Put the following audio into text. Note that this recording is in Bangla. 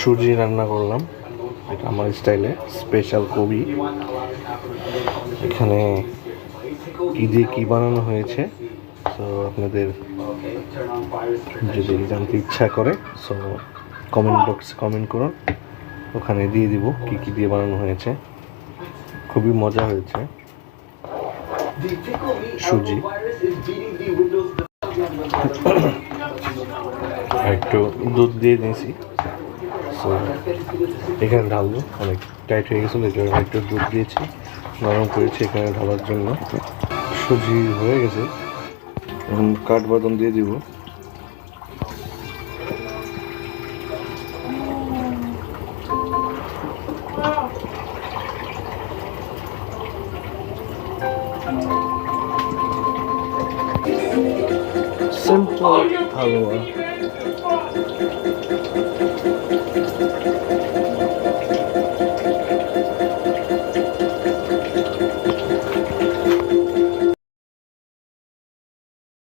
সুজি রান্না করলাম, এটা আমার স্টাইলে স্পেশাল কবি। এখানে কি দিয়ে কী বানানো হয়েছে, সো আপনাদের যদি জানতে ইচ্ছা করে সো কমেন্ট বক্সে কমেন্ট করুন, ওখানে দিয়ে দিব কি কি দিয়ে বানানো হয়েছে। খুবই মজা হয়েছে। সুজি আর একটু দুধ দিয়ে দিয়েছি, সো এখানে ঢালবো, অনেক টাইট হয়ে গেছিলো এই জন্য একটু দুধ দিয়েছি, নরম করেছি এখানে ঢালার জন্য। সুজি হয়ে গেছে, এখন কাঠবাদাম দিয়ে দিব। সিম্পল হালুয়া।